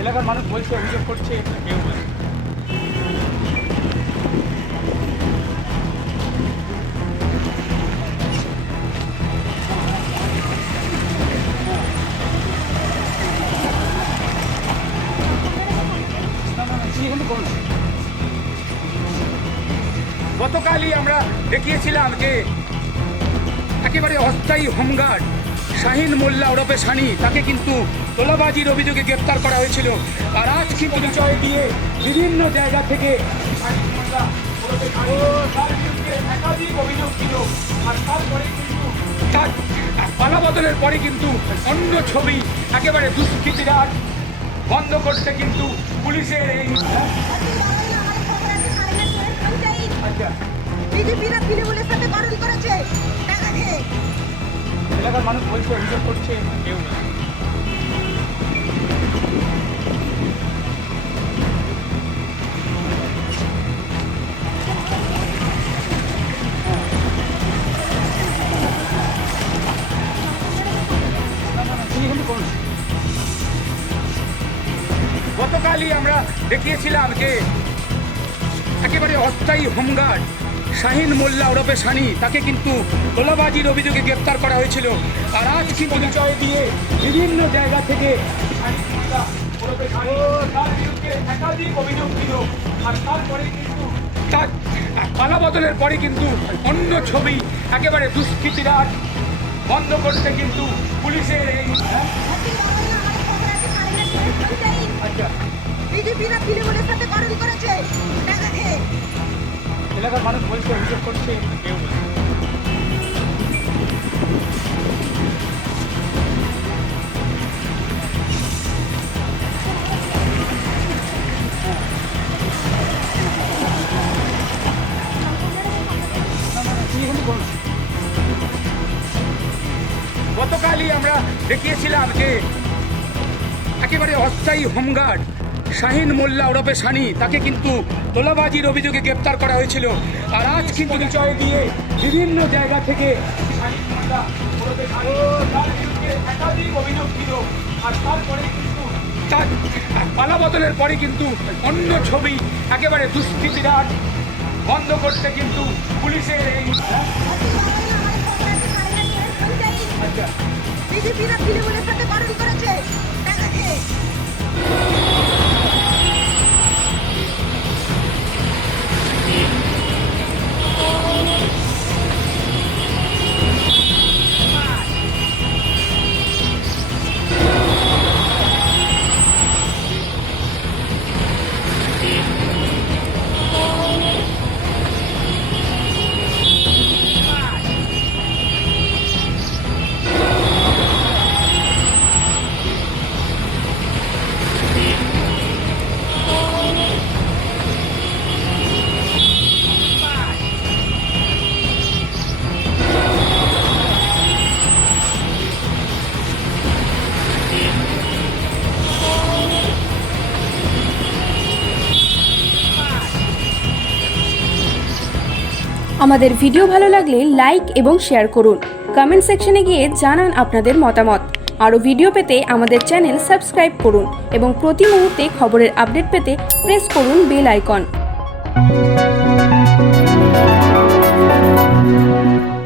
এলাকার মানুষ বলছে, অভিযোগ করছে, কেউ বলছে। গতকালই আমরা দেখিয়েছিলাম যে একেবারে অস্থায়ী হোমগার্ড শাহিন মোল্লা ওরফে সানি, তাকে কিন্তু তোলাবাজির অভিযোগে গ্রেপ্তার করা হয়েছিল। আর আজ কি পরিচয় দিয়ে বিভিন্ন জায়গা থেকে শাহিন মোল্লা ওরফে সানি, তার বিরুদ্ধে একাধিক অভিযোগ ছিল। আর তারপরে কিন্তু তার পালাবদলের পরে কিন্তু অন্য ছবি একেবারে দুষ্কৃতীরা বন্ধ করতে কিন্তু পুলিশের এই বিজেপিরা তৃণমূলের সাথে গঠন করেছে টাকা খেয়ে। এলাকার মানুষ বলছে, অভিযোগ করছে, কেউ বলছে। গতকালই আমরা দেখিয়েছিলাম যে একেবারে অস্থায়ী হোমগার্ড শাহিন মোল্লা ওরফে সানি, তাকে কিন্তু তোলাবাজির অভিযোগে গ্রেপ্তার করা হয়েছিল। আর আজ কি পরিচয় দিয়ে বিভিন্ন জায়গা থেকে শাহিন মোল্লা ওরফে সানি, তার বিরুদ্ধে একাধিক অভিযোগ ছিল। আর তারপরে কিন্তু তার পালাবদলের পরে কিন্তু অন্য ছবি একেবারে দুষ্কৃতীরা বন্ধ করতে কিন্তু পুলিশের এই বিজেপিরা তৃণমূলের সাথে গঠন করেছে টাকা খেয়ে। এলাকার মানুষ বলছে, অভিযোগ করছে, কেউ বলছে। গতকালই আমরা দেখিয়েছিলাম যে একেবারে অস্থায়ী হোমগার্ড শাহিন মোল্লা ওরফে সানি, তাকে কিন্তু তোলাবাজির অভিযোগে গ্রেপ্তার করা হয়েছিল। আর আজ কি পরিচয় দিয়ে বিভিন্ন জায়গা থেকে শাহিন মোল্লা ওরফে সানি, তার বিরুদ্ধে একাধিক অভিযোগ ছিল। আর তারপরে কিন্তু তার পালাবদলের পরে কিন্তু অন্য ছবি একেবারে দুষ্কৃতীরা বন্ধ করতে কিন্তু পুলিশের এই বিজেপিরা তৃণমূলের সাথে গঠন করেছে টাকা খেয়ে। আমাদের ভিডিও ভালো লাগলে লাইক এবং শেয়ার করুন। কমেন্ট সেকশনে গিয়ে জানান আপনাদের মতামত। আরও ভিডিও পেতে আমাদের চ্যানেল সাবস্ক্রাইব করুন এবং প্রতি মুহূর্তে খবরের আপডেট পেতে প্রেস করুন বেল আইকন।